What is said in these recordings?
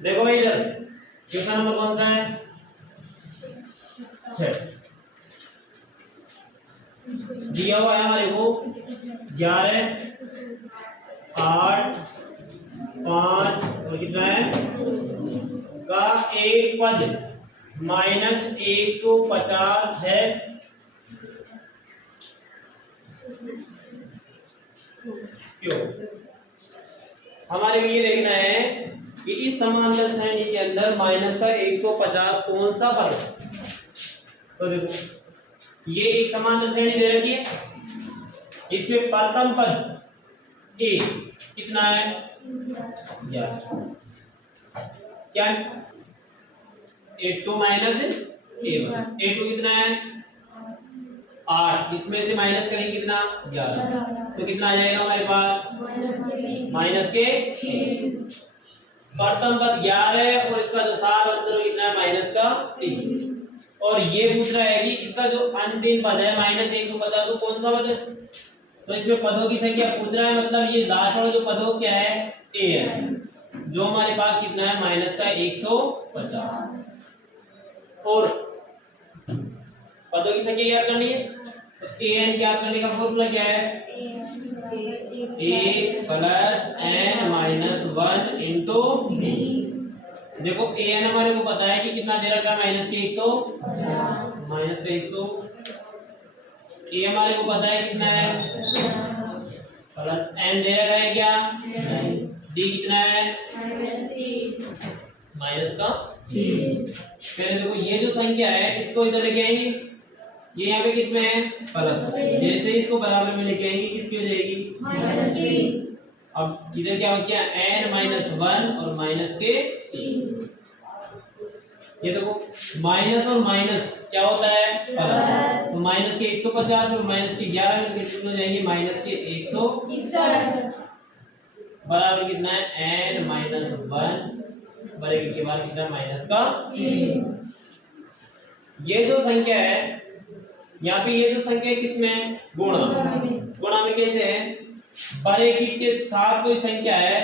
देखो भाई इधर क्वेश्चन नंबर कौन सा है? 6 दिया हुआ है हमारे को 11 8 5 और कितना है का एक पद -150 है। क्यों? हमारे को ये देखना है कि इस समांतर श्रेणी के अंदर माइनस का 150 कौन सा पद है। तो देखो ये एक समांतर श्रेणी दे रखी है, इसमें प्रथम पद ए कितना है 11 क्या a2 माइनस a1 a2 कितना है 8 इसमें से माइनस करेंगे कितना 11 तो कितना आ जाएगा हमारे पास माइनस के प्रथम पद 11 है और इसका जो सार अंतर कितना है माइनस का 3 और ये पूछ रहा है कि इसका जो अंतिम पद है -150 तो कौन सा पद है। तो इसमें पदों की संख्या पूछ रहा है, मतलब ये लास्ट वाला जो पदों क्या है a है जो हमारे पास कितना है माइनस का 150 और पदों की संख्या याद करनी है तो an याद करने का फॉर्मूला क्या है a plus n minus 1 into देखो an हमारे को पता है कि कितना दे रखा है माइनस के 150 माइनस का 100 a हमारे को पता है कितना है प्लस n दे रखा है क्या d कितना है माइनस का फिर देखो ये जो संख्या है इसको इधर लेके आएंगे, ये यहाँ पे किसमें है प्लस, जैसे इसको बराबर में लेके आएंगे किसकी हो जाएगी अब इधर क्या हो गया n माइनस 1 और माइनस के 3 ये देखो माइनस और माइनस क्या होता है प्लस, तो माइनस के 150 और माइनस के 11 मिलकर कितना हो जाएंगे माइनस के 161 बराबर कितना है n माइनस 1 बराबर के बाद कितना माइनस का 3। ये जो संख्या है यहाँ पे ये जो संख्या है किसमें गुणा में कैसे है ब्रैकेट के साथ कोई संख्या है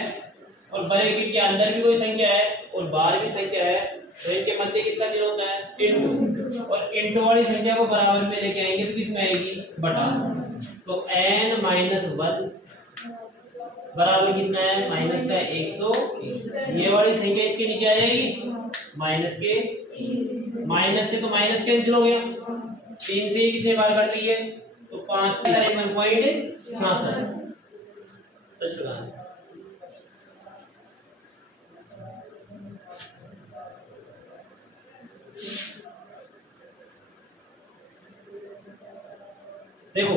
और ब्रैकेट के अंदर भी कोई संख्या है और बाहर भी संख्या है तो इनके मध्य किसका चिन्ह होता है इंटू और इंटू वाली संख्या को बराबर में लेके आएंगे तो किसमें आएगी बटा, तो n माइनस 1 बराबर कितना है माइनस का 100 ये वाली संख्या इसके नीचे आ जाएगी माइनस के माइनस से तो माइनस कैंसिल हो गया 3 से ये कितने बार कट रही है तो 5 का 1.66 देखो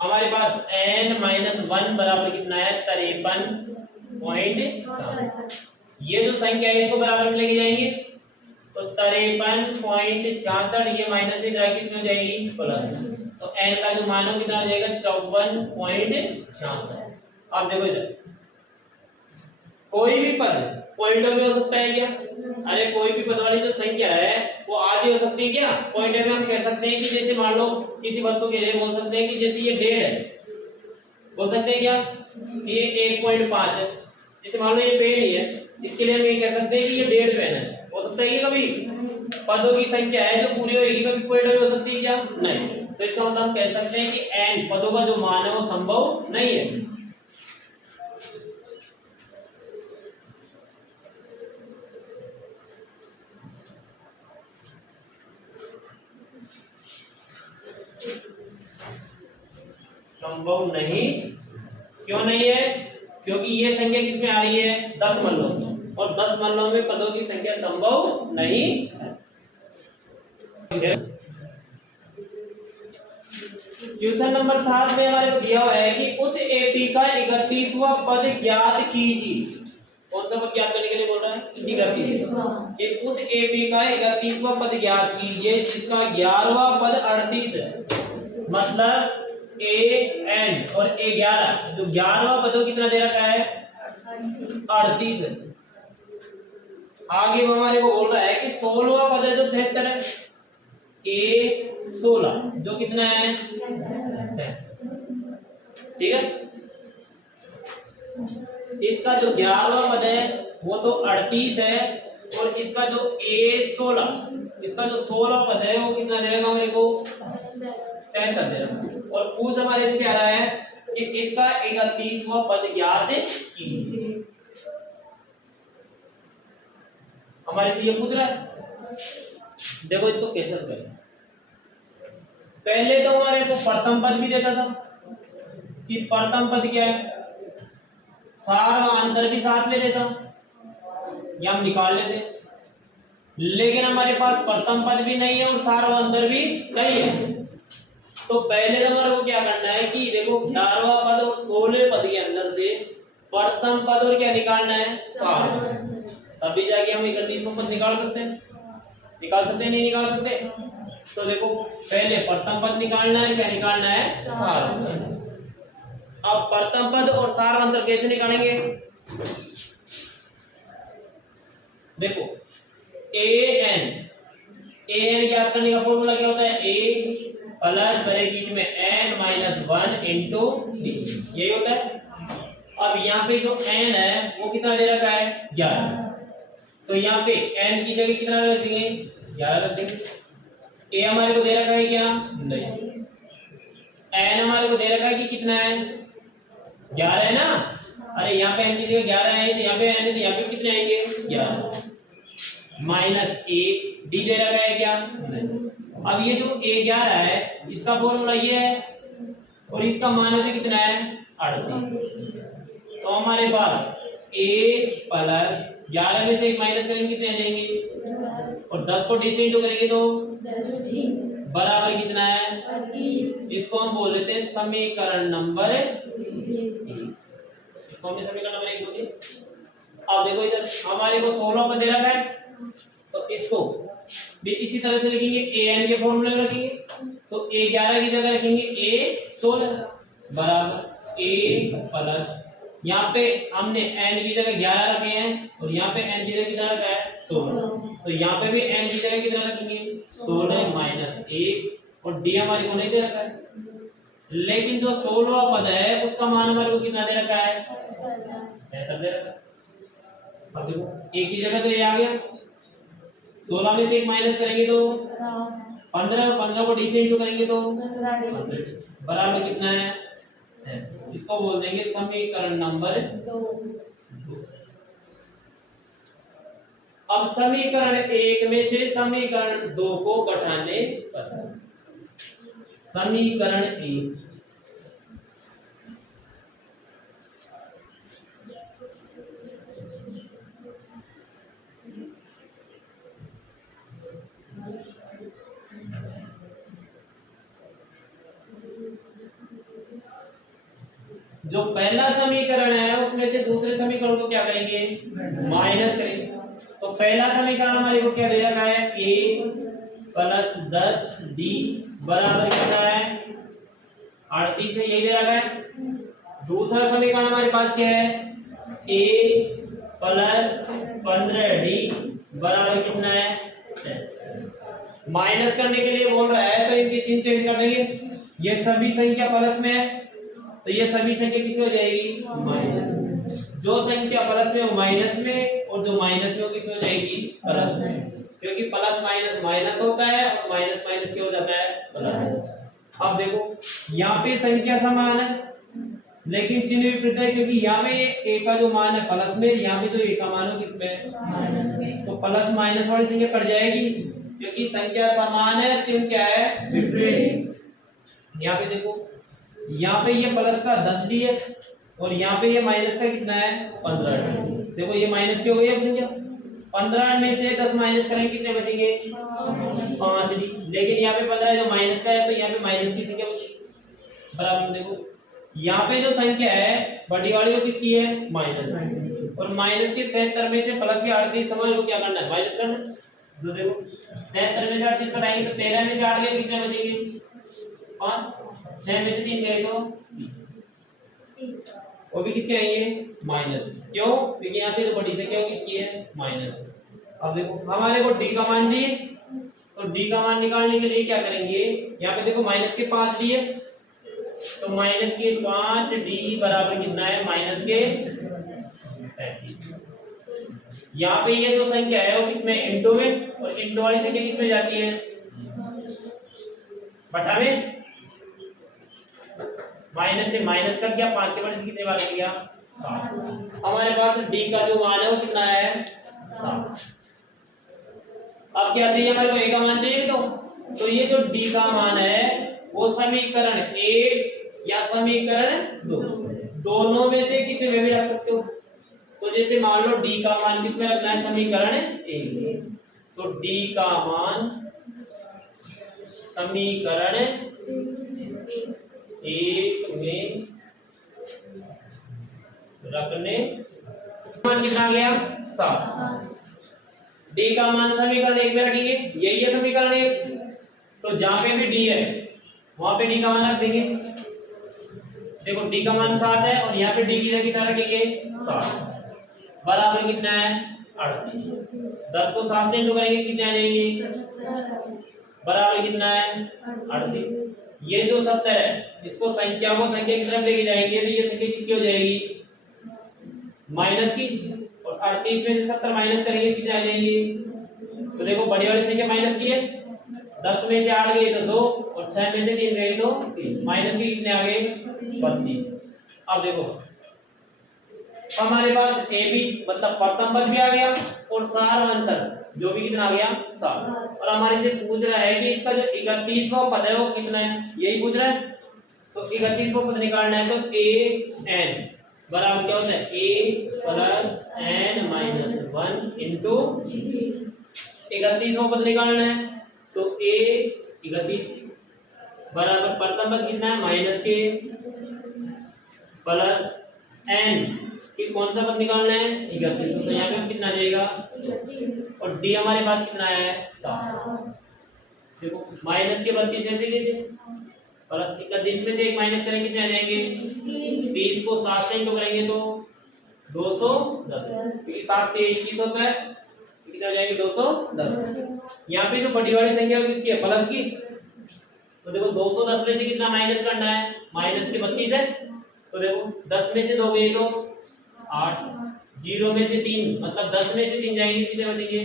हमारे पास n माइनस 1 बराबर कितना है 53.66 ये जो संख्या है इसको बराबर में लेके जाएंगे तो 53.66 ये माइनस में जाएगी इसमें हो जाएगी प्लस, तो n का जो मान हो कितना हो जाएगा 54.66। अब देखो इधर कोई भी पद पॉइंटर में हो सकता है क्या, अरे कोई भी पद वाली जो संख्या है वो आधी हो सकती है क्या पॉइंटर में हम कह सकते हैं कि जैसे मान लो किसी वस्तु के लिए बोल सकते हैं कि जैसे ये 1.5 है बोल सकते हैं क्या ये 1.5 है, जैसे मान लो ये पेन ही है इसके लिए हम ये कह सकते हैं कि ये 1.5 पेन है, हो सकता है ये कभी पदों की संख्या है जो पूरी होगी कभी पॉइंटर में हो सकती है क्या नहीं, तो इसका मतलब हम कह सकते हैं कि n पदों का जो मान है वो संभव नहीं है। संभव नहीं क्यों नहीं है क्योंकि ये संख्या किसमें आ रही है 10 मल्लों में और 10 मल्लों में पदों की संख्या संभव नहीं है। क्वेश्चन नंबर 7 में हमारे को दिया हुआ है कि उस एपी का 31वां पद ज्ञात कीजिए। कौन सा पद ज्ञात करने के लिए बोल रहा है 31 कि उस एपी का 31वां पद ज्ञात कीजिए जिसका 11वां पद 38 है, मतलब a n और a 11 जो 11वां पद कितना दे रखा है 38 है। आगे वो हमारे को बोल रहा है कि 16वां पद है जो 73 है a 16 जो कितना है ठीक है, इसका जो 11वां पद है वो तो 38 है, और इसका जो A 16, इसका जो 16 पद है वो कितना देगा हमारे को? 73 देगा। और पूछ हमारे से क्या रहा है कि इसका 31वां पद याद कीजिए। हमारे से ये पूछ रहा है। देखो इसको कैसे करें। पहले तो हमारे को प्रथम पद भी देता था कि प्रथम पद क्या है, सार व अंतर भी साथ में देता, ये हम निकाल लेते। लेकिन हमारे पास प्रथम पद भी नहीं है और सार व अंतर भी नहीं है। तो पहले हमारे को क्या करना है कि देखो 11वां पद और 16वें पद के अंदर से प्रथम पद और क्या निकालना है? सार। तभी जाके हम 31वां पद निकाल सकते हैं। निकाल सकते हैं, नहीं निकाल सकते? तो देखो पहले प्रथम पद निकालना है, क्या निकालना है? सार। अब प्रथम पद और सार अंतर कैसे निकालेंगे? देखो an ज्ञात करने का फॉर्मूला क्या होता है? a प्लस ब्रैकेट में n माइनस 1 इंटू डी, यही होता है। अब यहाँ पे जो n है वो कितना दे रखा है? 11। तो यहाँ पे n की जगह कितना रख देंगे? 11 रख देंगे। a हमारे को दे रखा है क्या? नहीं। n हमारे को दे रखा है कि कितना है? 11 है ना। अरे यहाँ पे n की जगह 11 है, तो यहाँ पे n है, तो यहाँ पे कितने आएंगे? 11 माइनस a d दे रखा है क्या? नहीं। अब ये जो a11 है इसका फॉर्मूला ये है और इसका मान है कितना है? 38। तो हमारे पास a प्लस 11 में से एक माइनस करेंगे कितने आ जाएंगे? और 10 को d से इंटू करेंगे तो बराबर कितना है? इसको हम बोल देते हैं समीकरण नंबर 1। इसको हमने समीकरण नंबर 1 बोल दिया। अब देखो इधर हमारे को 16 को दे रखा है, तो इसको भी इसी तरह से लिखेंगे, an के फॉर्मूले में रखेंगे। तो a11 की जगह रखेंगे a16 बराबर a प्लस, यहाँ पे हमने n की जगह 11 रखे हैं और यहाँ पे n की जगह कितना रखा है? 16। तो यहाँ पे भी n की जगह कितना रखेंगे? 16 माइनस 1, और d हमारे को नहीं दे रखा है। लेकिन जो 16वां पद है उसका मान हमारे को कितना दे रखा है? 73 दे रखा है। अब देखो a की जगह तो ये आ गया, 16 में से एक माइनस करेंगे तो 15, और 15 को डी से इंटू करेंगे तो 100 बराबर कितना है? इसको बोल देंगे समीकरण नंबर 2। अब समीकरण 1 में से समीकरण 2 को घटाने पर समीकरण 1 जो पहला समीकरण है उसमें से दूसरे समीकरण को क्या करेंगे? माइनस करेंगे। तो पहला समीकरण हमारे को क्या दे रखा है? a प्लस 10d बराबर कितना है? 38 है, यही दे रखा है। दूसरा समीकरण हमारे पास क्या है? a प्लस 15d बराबर कितना है? माइनस करने के लिए बोल रहा है तो इनके चिन्ह चेंज कर देंगे। ये सभी संख्या प्लस में है तो ये सभी संख्या किसमें हो जाएगी? माइनस। जो संख्या प्लस में वो माइनस में, और जो माइनस में वो किसमें हो जाएगी? प्लस में, क्योंकि प्लस माइनस माइनस होता है और माइनस माइनस क्या हो जाता है? प्लस। अब देखो यहाँ पे संख्या समान है लेकिन चिन्ह विपरीत है, क्योंकि यहाँ पे a का जो मान है प्लस में, यहाँ पे जो a का मान है किसमें? माइनस में। तो प्लस माइनस वाली संख्या कट जाएगी क्योंकि संख्या समान है, चिन्ह क्या है? विपरीत। यहाँ पे देखो, यहाँ पे ये प्लस का 10d है और यहाँ पे ये माइनस का कितना है? 15d। देखो ये माइनस की हो गई अब संख्या, 15 में से 10 माइनस करेंगे कितने बचेंगे? 5d। लेकिन यहाँ पे 15 जो माइनस का है तो यहाँ पे माइनस की संख्या बचेगी बराबर। देखो यहाँ पे जो संख्या है बड़ी वाली वो किसकी है? माइनस। और माइनस के 73 में से प्लस के 38 समझ लो क्या करना है? माइनस करना है। तो देखो 73 में से 38 कटाएंगे तो 13 में से 8 गए कितने बचेंगे? 5। 6 में से 3 गए तो वो भी किसके आएंगे? माइनस। क्यों? क्योंकि यहाँ पे जो बड़ी संख्या है किसकी है? माइनस। अब देखो हमारे को d का मान चाहिए, तो d का मान निकालने के लिए क्या करेंगे? यहाँ पे देखो माइनस के 5d है तो माइनस के 5d बराबर कितना है? माइनस के 35। यहाँ पे ये जो संख्या है वो किसमें, इंटू में, और इंटू वाली संख्या किसमें जाती है, बटा में। माइनस से माइनस कर दिया, 5 के बड़े से कितने बार किया, 7। हमारे पास डी का जो मान है वो कितना है, 7। अब क्या चाहिए हमारे को, ए का मान चाहिए। तो ये जो डी का मान है वो समीकरण 1 या समीकरण 2 दोनों में से किसी में भी रख सकते हो। तो जैसे मान लो डी का मान किसमें रखना है, समीकरण 1, तो डी का मान समीकरण 1 में रखने, मान कितना आ गया, 7। डी का मान समीकरण 1 में रखेंगे, यही है समीकरण 1। तो जहां पे भी डी है वहां पे डी का मान रख देंगे। देखो डी का मान 7 है और यहाँ पे डी की जगह कितना रखेंगे, 7 बराबर कितना है, 38। 10 को 7 से इंटू करेंगे कितने आ जाएंगे, बराबर कितना है, 38। ये जो 70 है इसको संख्या को संख्या की तरफ लेके जाएंगे तो ये संख्या किसकी हो जाएगी, माइनस की। और 38 में से 70 माइनस करेंगे कितने आ जाएंगे, तो देखो बड़ी वाली संख्या माइनस की है, 10 में से 8 गई तो 2 और 6 में से 3 गई तो 3, माइनस की कितने आ गए, 32। अब देखो हमारे पास ए बी मतलब प्रथम पद भी आ गया और सार अंतर जो भी कितना आ गया, 7। और हमारे से पूछ रहा है कि इसका जो 31वां पद है वो कितना है, यही पूछ रहा है। तो 31वां पद निकालना है तो ए एन बराबर क्या होता है, A plus N minus 1 into 31वां पद निकालना है तो ए 31 बराबर प्रथम पद कितना है, माइनस के प्लस एन कि कौन सा पद निकालना है, 31। तो यहाँ पे कितना आ जाएगा, और डी हमारे पास कितना है, 7। देखो माइनस के 32 ऐसे लीजिए प्लस 31 में से एक माइनस करेंगे कितने आ जाएंगे, 30 को 7 से इंटू करेंगे तो 210, क्योंकि 7 से 21 होता है, कितने आ जाएंगे, 210। यहाँ पे जो बड़ी वाली संख्या है किसकी है, प्लस की। तो देखो 210 में से कितना माइनस करना है, माइनस के 32 है। तो देखो 10 में से 2 गए तो 8, 0 में से 3 मतलब 10 में से 3 जाएंगे कितने बचेंगे,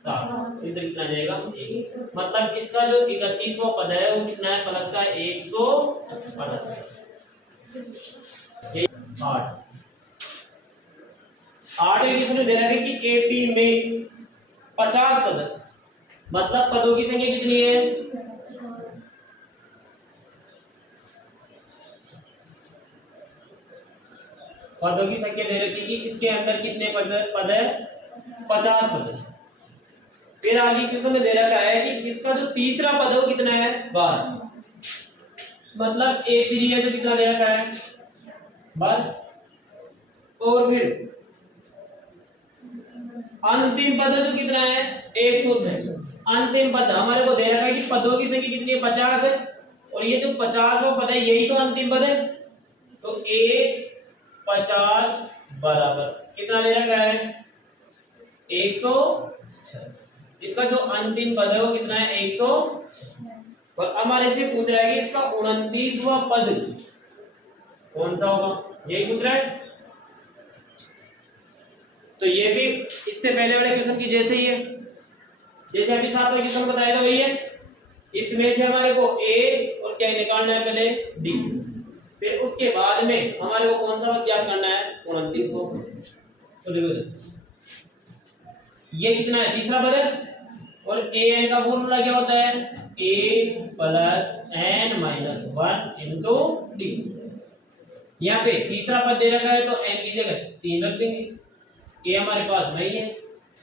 7। तो इधर कितना जाएगा, 1। मतलब इसका जो 31वां पद है वो कितना है, प्लस का 188। 8 में किसने दे रहा है कि एपी में 50 पद, मतलब पदों की संख्या कितनी है, पदों की संख्या दे रखी कि इसके अंदर कितने पद है, 50 पद। फिर आगे क्वेश्चन में दे रखा है कि इसका जो तीसरा पद है वो कितना है, 12, मतलब A3 है जो कितना दे रखा है, 12। और फिर अंतिम पद जो कितना है, 106। अंतिम पद हमारे को दे रखा है कि पदों की संख्या कितनी है, 50 है, और ये जो 50वां पद है यही तो अंतिम पद है। तो A 50 बराबर कितना ले रखा है, 106। इसका जो अंतिम पद है वो कितना है, 106। और हमारे से पूछ रहा है कि इसका 29वां पद कौन सा होगा, यही पूछ रहा है। तो ये भी इससे पहले वाले क्वेश्चन की जैसे ही है, जैसे अभी 7वां क्वेश्चन बताया था वही है। इसमें से हमारे को ए और क्या निकालना है, पहले डी, फिर उसके बाद में हमारे को कौन सा पद ज्ञात करना है, 29 को। तो देखो ये कितना है, तीसरा पद है, और ए एन का फॉर्मूला क्या होता है, A plus N minus 1 into D. यहाँ पे तीसरा पद दे रखा है तो एन की जगह 3 रख देंगे, ए हमारे पास नहीं है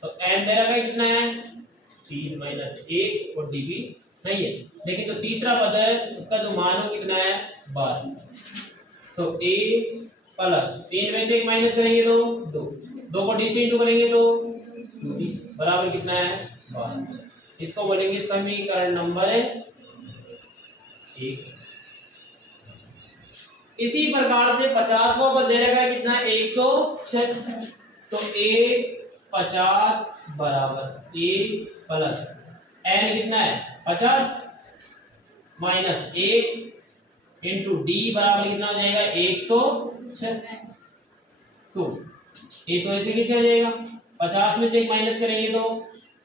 तो एन दे रखा है कितना है, 3 माइनस 1 और डी भी नहीं है। लेकिन जो तीसरा पद है उसका जो मान हो कितना है, 12। तो a प्लस 3 में से एक माइनस करेंगे तो 2 को डी से इंटू करेंगे तो 2d बराबर कितना है, 12। इसको बोलेंगे समीकरण नंबर 1। इसी प्रकार से 50वां पद दे रखा है कितना है, 106। तो a 50 बराबर a प्लस n कितना है, 50 माइनस 1 इंटू डी बराबर कितना हो जाएगा, 106। तो ये तो ऐसे कैसे आ जाएगा, 50 में से 1 माइनस करेंगे तो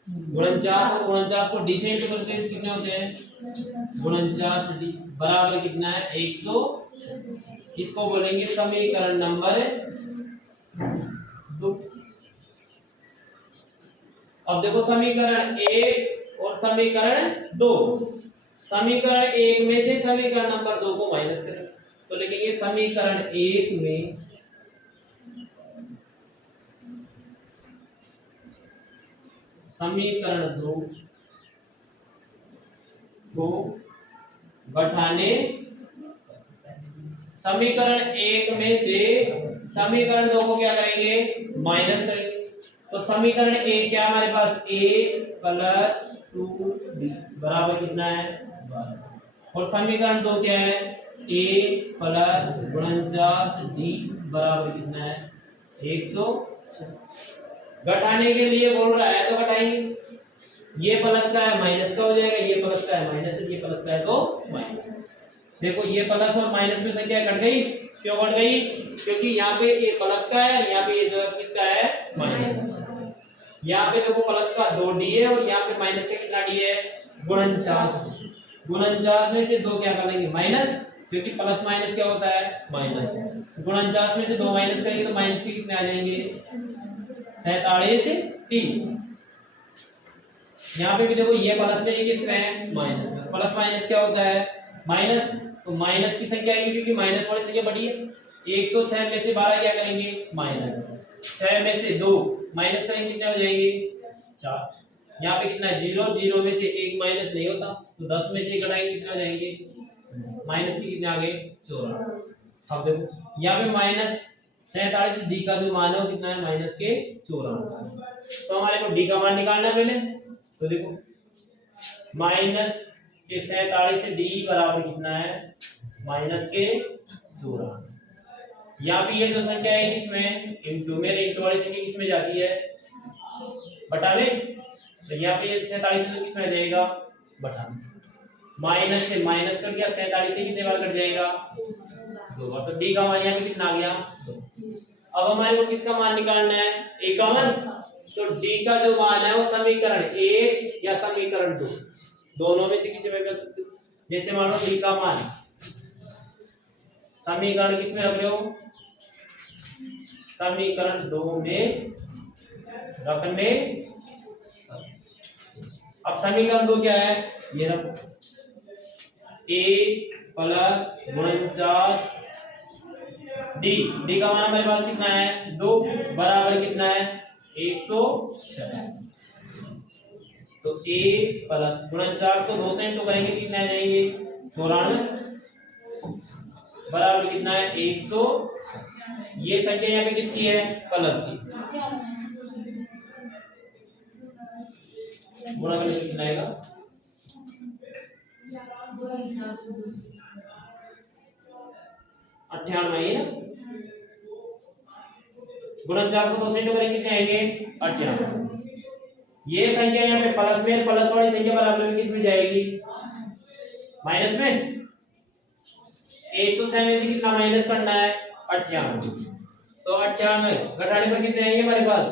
49, और 49 को डी से इंटू करते हैं कितने होते हैं 49 डी बराबर कितना है 100। इसको बोलेंगे समीकरण नंबर 2। अब देखो समीकरण 1 और समीकरण 2, समीकरण 1 में से समीकरण नंबर 2 को माइनस करें तो लिखेंगे समीकरण 1 में समीकरण 2 को घटाने, समीकरण 1 में से समीकरण 2 को क्या करेंगे माइनस करेंगे। तो समीकरण 1 क्या हमारे पास a प्लस 2b बराबर कितना है 12, और समीकरण 2 क्या है a प्लस 49d बराबर कितना है 106। घटाने के लिए बोल रहा है तो घटाएंगे, ये प्लस का है माइनस का हो जाएगा, ये प्लस का है माइनस है, ये प्लस का है तो माइनस। देखो ये प्लस और माइनस में संख्या कट गई, क्यों कट गई क्योंकि यहाँ पे ये प्लस का है, यहाँ पे ये जो किसका है माइनस। यहाँ पे देखो प्लस का 2d है और यहाँ पे माइनस का कितना d है 49। 49 में से 2 क्या कर लेंगे माइनस, क्योंकि प्लस माइनस क्या होता है माइनस। 49 में से 2 माइनस करेंगे तो माइनस के कितने आ जाएंगे 47t। यहाँ पे भी देखो ये प्लस में ये किसमें है माइनस में, प्लस माइनस क्या होता है माइनस, तो माइनस की संख्या आएगी क्योंकि माइनस वाली संख्या बड़ी है। 106 में से 12 क्या करेंगे माइनस, 6 में से 2 माइनस करेंगे कितने हो जाएंगे 4। यहाँ पे कितना है 0, 0 में से 1 माइनस नहीं होता तो 10 में से घटाएंगे कितने हो जाएंगे माइनस के कितने आ गए 54। अब देखो यहाँ पे माइनस 47 डी का जो मान है वो कितना है माइनस के 54। तो हमारे को डी का मान निकालना है पहले, तो देखो माइनस के 47 से डी बराबर कितना है माइनस के 54। यहाँ पे ये जो संख्या है किसमें इंटू में, इंटू वाली संख्या किसमें जाती है बटा में, तो यहाँ पे ये 47 में किसमें जाएगा बटा में। माइनस से माइनस कट गया, 47 से कितने बार कट जाएगा 2 बार, तो डी का मान यहाँ पे कितना आ गया 2। अब हमारे को किसका मान निकालना है 51, तो डी का जो मान है वो समीकरण 1 या समीकरण 2 दोनों में से किसी में कर सकते हो। जैसे मान लो डी का मान समीकरण किसमें रख रहे हो समीकरण 2 में रखने। अब समीकरण 2 क्या है ये रखो a प्लस 49 डी, डी का मान हमारे पास कितना है 2 बराबर कितना है 106। तो a प्लस 49 को 2 से इंटू करेंगे कितना आ जाएंगे 94 बराबर कितना है 100। ये संख्या यहाँ पे किसकी है प्लस की, गुणा करने से कितना आएगा 98 है ना, 49 को 2 से इंटू करेंगे कितने आएंगे 98। ये संख्या यहाँ पे प्लस में, प्लस वाली संख्या बराबर में किस में जाएगी माइनस में। 106 में से कितना माइनस करना है 98, तो 98 घटाने पर कितने आएंगे हमारे पास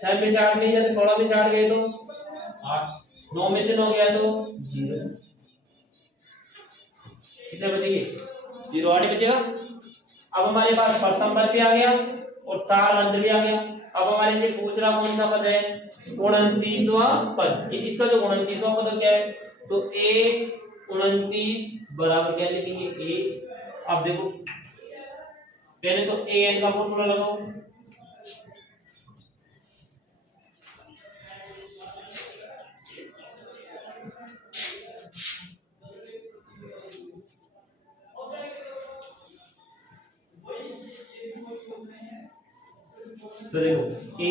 6 में से 8 नहीं जाते, 16 में से 8 गए तो 8, 9 में से 9 गया तो 0, कितने बचेंगे 0, 8 बचेगा। अब हमारे पास प्रथम पद भी आ गया और सार अंत भी आ गया। अब हमारे से पूछ रहा कौन सा पद है 29वां पद, कि इसका जो 29वां पद क्या है, तो a 29 बराबर क्या लिखेंगे a। अब देखो पहले तो an का फॉर्मूला लगाओ, तो देखो a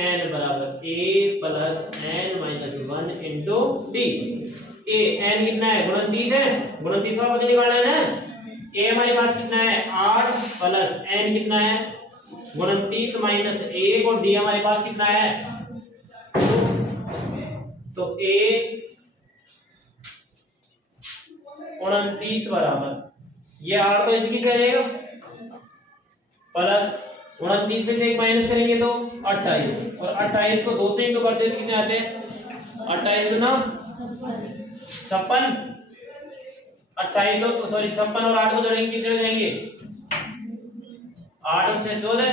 n बराबर a plus n minus 1 into D. a n कितना है 29 है, 29वां पद निकालना है ना। a हमारे पास कितना है 8 प्लस n कितना है 29 माइनस 1, और d हमारे पास कितना है, तो a 29 बराबर ये 8 तो इसकी आ जाएगा प्लस 29 में से एक माइनस करेंगे तो 28, और 28 को 2 से इंटू करते हैं तो कितने आते हैं? 28 गुना 56, 28 तो सॉरी 56 और 8 को जोड़ेंगे कितने हो जाएंगे? 8 और 6 14,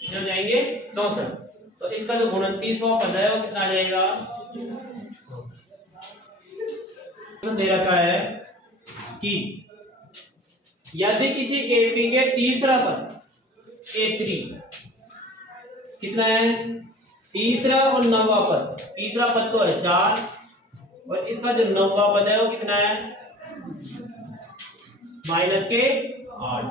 कितने हो जाएंगे? 64। तो इसका जो 29वां पद है वो कितना आ जाएगा? तो दे रखा है कि यदि किसी A3 के तीसरा पद A3 कितना है? तीसरा और नौवां पद, तीसरा पद तो है 4 और इसका जो नौवां पद है वो कितना है? माइनस के 8।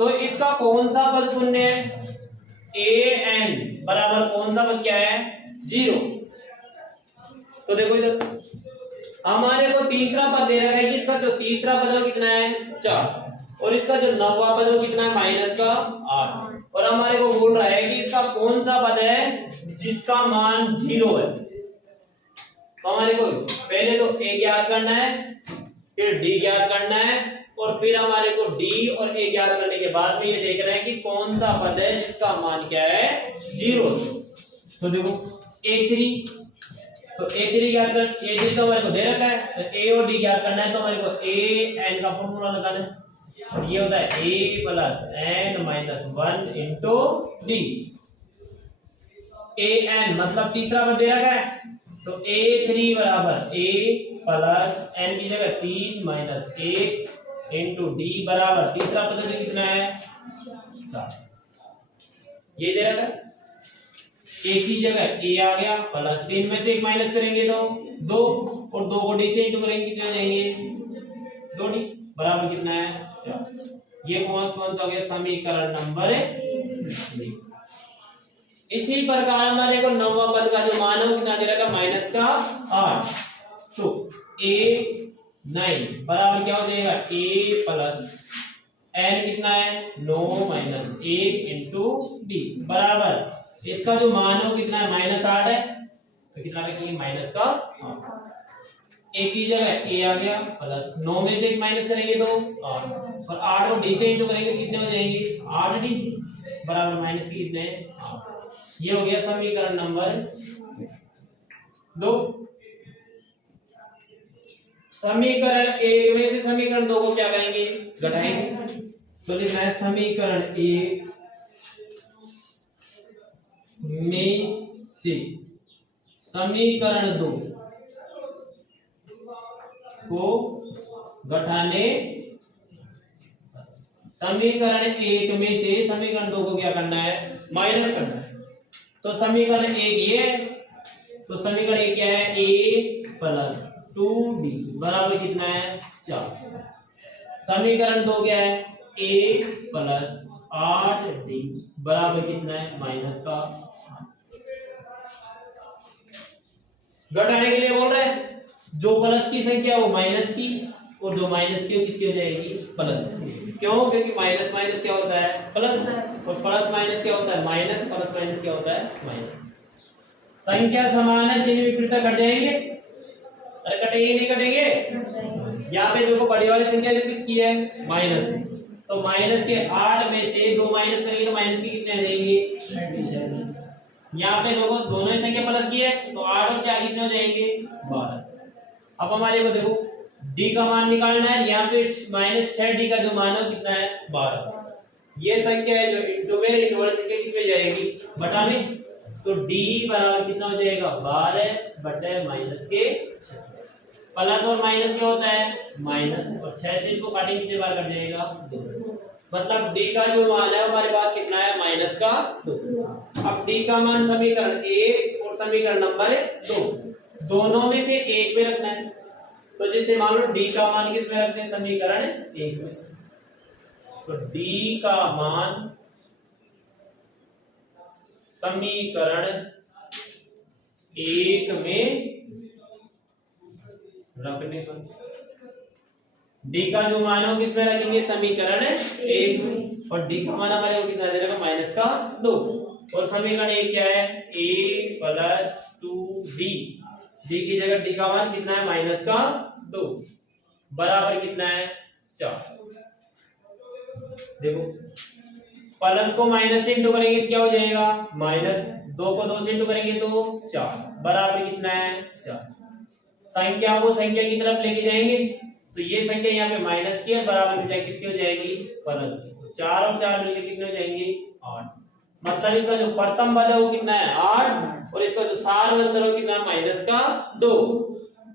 तो इसका कौन सा पद शून्य है? an बराबर कौन सा पद क्या है? 0। तो देखो इधर हमारे को तीसरा पद दे रखा है कि इसका जो तीसरा पद है वो कितना है? 4 और इसका जो नौवां पद है वो कितना है? माइनस का 8। और हमारे को बोल रहा है कि इसका कौन सा पद है जिसका मान 0 है। तो हमारे को पहले तो a ज्ञात करना है, फिर d ज्ञात करना है, और फिर हमारे को d और a ज्ञात करने के बाद में ये देख रहे हैं कि कौन सा पद है जिसका मान क्या है? 0। तो देखो a3, तो a3 ज्ञात कर, a3 तो हमारे को दे रखा है, तो a और d ज्ञात करना है तो हमारे को a n का फॉर्मूला लगाना है, और ये होता है a plus n minus 1 into d। a n मतलब तीसरा पद दे रखा है, तो a3 बराबर a प्लस n की जगह 3 माइनस 1 इंटू d बराबर तीसरा पद कितना है? 4। ये दे रखा है, a की जगह a आ गया, प्लस 3 में से एक माइनस करेंगे तो 2, और 2 को d से इंटू करेंगे कितने हो जाएंगे? 2d बराबर कितना है? 4। ये कौन सा हो गया? समीकरण नंबर 3। इसी प्रकार हमारे को नौवां पद का जो मान है वो कितना दे रखा है? माइनस का 8। तो a9 बराबर क्या हो जाएगा? a प्लस n कितना है? 9 माइनस 1 इंटू d बराबर इसका जो मान है वो कितना है? माइनस 8 है, तो कितना रखेंगे? माइनस का 8। a की जगह a आ गया, प्लस 9 में से एक माइनस करेंगे तो 8, और 8 और d से इंटू करेंगे कितने हो जाएंगे? 8d बराबर माइनस के कितने? 8। ये हो गया समीकरण नंबर 2। समीकरण 1 में से समीकरण 2 को क्या करेंगे? घटाएंगे। तो लिखना है समीकरण 1 में से समीकरण 2 को घटाने, समीकरण 1 में से समीकरण 2 को क्या करना है? माइनस करना है। तो समीकरण 1 ये, तो समीकरण 1 क्या है? a प्लस 2d बराबर कितना है? 4। समीकरण 2 क्या है? a प्लस 8d बराबर कितना है? माइनस का। घटाने के लिए बोल रहे हैं, जो प्लस की संख्या वो माइनस की, और जो माइनस की वो किसकी हो जाएगी? प्लस। क्यों? क्योंकि माइनस माइनस क्या होता है? प्लस, और प्लस माइनस क्या होता है? माइनस, प्लस माइनस क्या होता है? माइनस। संख्या समान है, चिन्ह विपरीत कट जाएंगे? अरे कटेंगे नहीं कटेंगे? यहाँ पे देखो बड़ी वाली संख्या जो किसकी है? माइनस। तो माइनस के 8 में से 2 माइनस करेंगे तो माइनस की कितने आ जाएंगे? यहाँ पे देखो दोनों ही संख्या प्लस की है, तो 8 और 4 कितने हो जाएंगे? 12। अब हमारे को देखो d का मान निकालना है, यहाँ पे माइनस 6d का जो मान है कितना है? 12। ये संख्या है जो इंटू में, इंटू वाली संख्या किस में जाएगी? बटा में। तो d बराबर कितना हो जाएगा? 12 बटे माइनस के 6। प्लस और माइनस क्या होता है? माइनस, और 6 से इसको काटेंगे कितने बार कट जाएगा? 2। मतलब d का जो मान है हमारे पास कितना है? माइनस का 2। अब d का मान समीकरण 1 और समीकरण नंबर 2 दोनों में से एक में रखना है। तो जैसे मान लो d का मान किस में रखते हैं? समीकरण 1 में। तो d का मान समीकरण 1 में रखने पर d का जो मान है किस में रखेंगे? समीकरण 1 में, और d का मान हमारे को कितना दे रखा? माइनस का 2। और समीकरण 1 क्या है? a प्लस 2d, d की जगह d का मान कितना है? माइनस का 2 बराबर कितना है? 4। देखो प्लस को माइनस से इंटू करेंगे तो क्या हो जाएगा माइनस, 2 को 2 से इंटू करेंगे तो 4 बराबर कितना है 4। संख्या को संख्या की तरफ लेके जाएंगे तो ये संख्या यहाँ पे माइनस की है, बराबर में जाएगी किसकी हो जाएगी प्लस की। तो 4 और 4 मिलके कितने हो जाएंगे 8। मतलब इसका जो प्रथम पद है वो कितना है 8 और इसका जो सारवंतर है कितना माइनस का 2।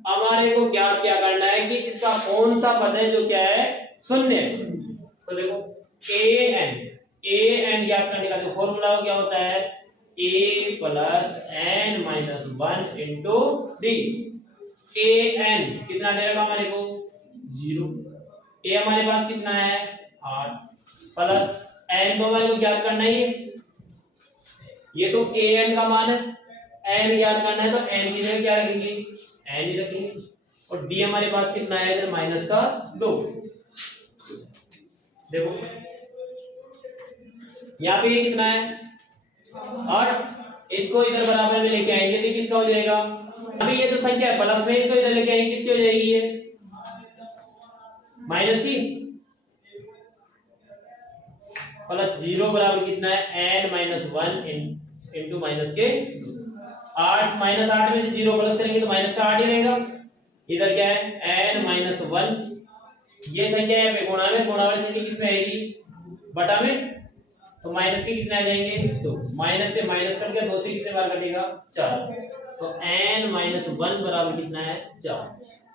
हमारे को ज्ञात क्या करना है कि इसका कौन सा पद है जो क्या है शून्य है। तो देखो an ज्ञात करने का जो फॉर्मूला क्या होता है a plus n minus 1 into D. an कितना दे रखा हमारे को 0, a हमारे पास कितना है 8 प्लस n को हमारे को ज्ञात करना है, ये तो an का मान है, n ज्ञात करना है तो n की जगह क्या रखेंगे n ही रखेंगे और d हमारे पास कितना है इधर माइनस का 2। देखो यहाँ पे ये कितना है 8, इसको इधर बराबर में लेके आएंगे तो किसका हो जाएगा, अभी ये तो संख्या है प्लस में, इसको इधर लेके आएंगे किसकी हो जाएगी ये माइनस की। प्लस 0 बराबर कितना है n माइनस 1 इंटू माइनस के 8, माइनस 8 में से 0 प्लस करेंगे तो माइनस का 8 ही रहेगा। इधर क्या है n माइनस 1, ये संख्या है पे गुणा में, गुणा वाली संख्या किसमें आएगी बटा में, तो माइनस के कितने आ जाएंगे तो माइनस से माइनस कट गया, 2 से कितने बार कटेगा 4, तो n माइनस 1 बराबर कितना है 4।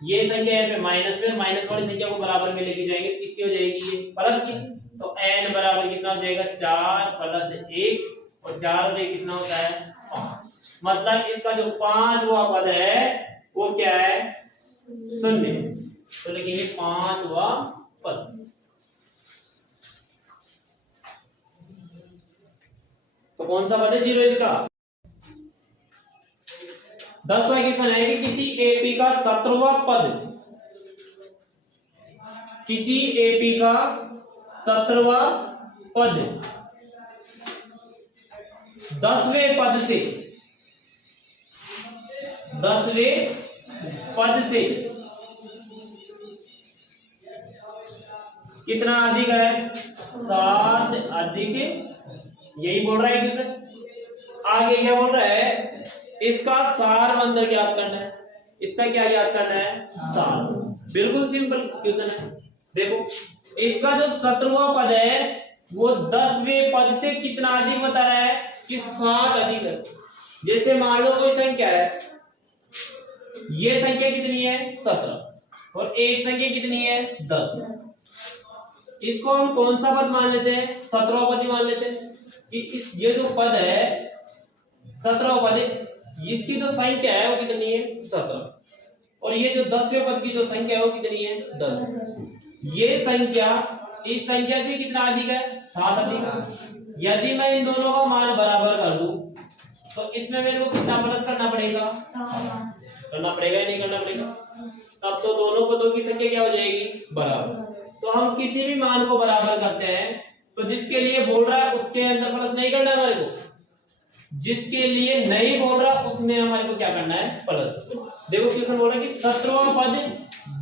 ये संख्या है पे माइनस में, माइनस वाली संख्या को बराबर में लेके जाएंगे किसकी हो जाएगी ये प्लस की, तो n बराबर कितना हो जाएगा 4 प्लस 1 और 4 और 1 कितना होता है 5। मतलब इसका जो 5वां पद है वो क्या है शून्य, तो लिखेंगे 5वां पद। तो कौन सा पद है 0 इसका। 10वां क्वेश्चन है कि किसी एपी का 17वां पद, किसी एपी का 17वां पद 10वें पद से, 10वें पद से कितना अधिक है 7 अधिक, यही बोल रहा है क्वेश्चन। आगे क्या बोल रहा है इसका सारवंतर ज्ञात करना है, इसका क्या ज्ञात करना है सार। बिल्कुल सिंपल क्वेश्चन है। देखो इसका जो 17वां पद है वो 10वें पद से कितना अधिक बता रहा है कि 7 अधिक है। जैसे मान लो कोई संख्या है, ये संख्या कितनी है 17 और एक संख्या कितनी है 10, इसको हम कौन सा पद मान लेते हैं 17वां पद ही मान लेते हैं कि ये जो पद है 17वां पद है, इसकी जो संख्या है वो कितनी है 17 और ये जो 10वें पद की जो संख्या है वो कितनी है 10। ये संख्या इस संख्या से कितना अधिक है 7 अधिक है। यदि मैं इन दोनों का मान बराबर कर दूं तो इसमें मेरे को कितना प्लस करना पड़ेगा, करना पड़ेगा या नहीं करना पड़ेगा, तब तो दोनों पदों की संख्या क्या हो जाएगी बराबर। तो हम किसी भी मान को बराबर करते हैं तो जिसके लिए बोल रहा है उसके अंदर प्लस नहीं करना है हमारे को, जिसके लिए नहीं बोल रहा उसमें हमारे को क्या करना है प्लस। देखो क्वेश्चन बोल रहा है कि 17वां पद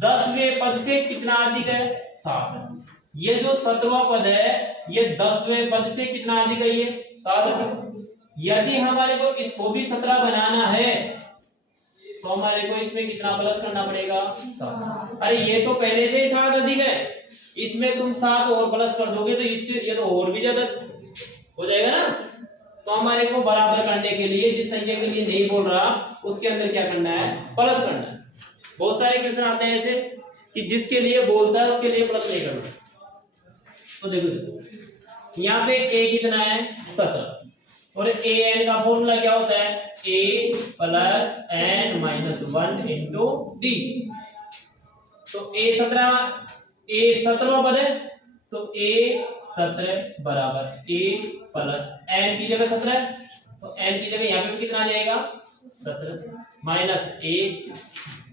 10वें पद से कितना अधिक है 7। ये जो 17वां पद है ये 10वें पद से कितना अधिक है ये 7 अधिक। यदि हमारे को इसको भी 17 बनाना है तो हमारे को इसमें कितना प्लस करना पड़ेगा 7। अरे ये तो पहले से ही 7 अधिक है, इसमें तुम 7 और प्लस कर दोगे तो इससे ये तो और भी ज्यादा हो जाएगा ना। तो हमारे को बराबर करने के लिए जिस संख्या के लिए नहीं बोल रहा उसके अंदर क्या करना है प्लस करना है। बहुत सारे क्वेश्चन आते हैं ऐसे कि जिसके लिए बोलता है उसके लिए प्लस नहीं करना। तो देखो यहाँ पे a कितना है 17 और an का फॉर्मूला क्या होता है a plus n minus 1 into D. तो a 17वां पद है तो a 17 बराबर a प्लस n की जगह 17 तो n की जगह यहाँ पे कितना आ जाएगा 17 माइनस a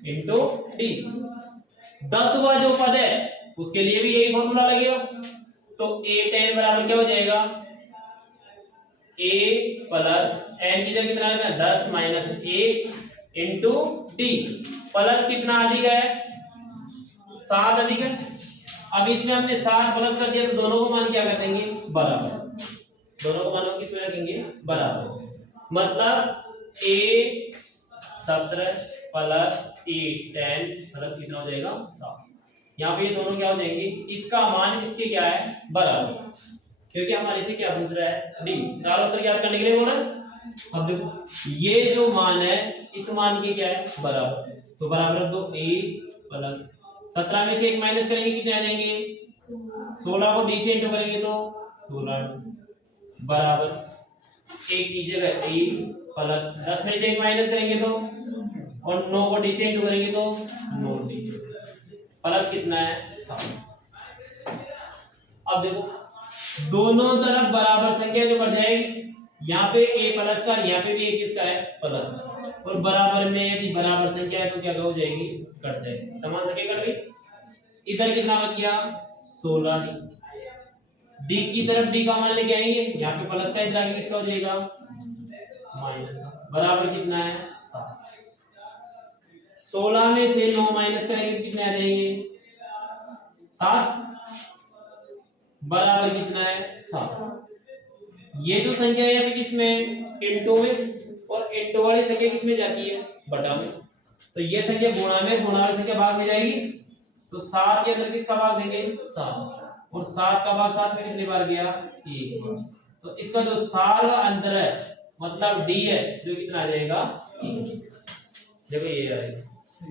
इंटू डी। 10वां जो पद है उसके लिए भी यही फॉर्मूला लगेगा तो a 10 बराबर क्या हो जाएगा a प्लस n की जगह कितना आएगा 10 minus a into D. Plus कितना अधिक है 7 अधिक है। अब इसमें हमने 7 प्लस कर दिया तो दोनों को मान क्या कर देंगे बराबर। दोनों को मानो किस में रखेंगे बराबर, मतलब a 17 प्लस a 10 प्लस कितना हो जाएगा 7। यहाँ पे ये दोनों क्या हो जाएंगे, इसका मान इसके क्या है बराबर, क्योंकि हमारे से क्या पूछ रहा है डी, सारा उत्तर याद करने के लिए बोला। अब देखो ये जो मान है इस मान के क्या है बराबर, तो बराबर दो a प्लस 17 में से 1 माइनस करेंगे कितने आ जाएंगे 16 को डी से इंटू करेंगे तो 16 बराबर एक की जगह a प्लस 10 में से 1 माइनस करेंगे तो, और 9 को डी से इंटू करेंगे तो 9d प्लस कितना है 7। अब देखो दोनों तरफ बराबर संख्या जो बढ़ जाएगी, यहाँ पे a प्लस का, यहाँ पे भी a किसका है प्लस, और बराबर में यदि बराबर संख्या है तो क्या हो जाएगी कट जाएगी, समान संख्या कट गई। इधर कितना बच गया 16 d की तरफ d का मान लेके आएंगे, यहाँ पे प्लस का, इधर आगे किसका हो जाएगा माइनस का, बराबर कितना है 7। 16 में से 9 माइनस करेंगे तो कितने आ जाएंगे 7, बराबर कितना है 7। ये जो संख्या है अभी किसमें इंटू में, और इंटू वाली संख्या किसमें जाती है बटा में, तो ये संख्या गुणा में, गुणा वाली संख्या भाग में जाएगी, तो 7 के अंदर किसका भाग देंगे 7, और 7 का भाग 7 में कितनी बार गया 1, तो इसका जो सार अंतर है मतलब d है जो कितना आ जाएगा 1। देखो ये आएगा।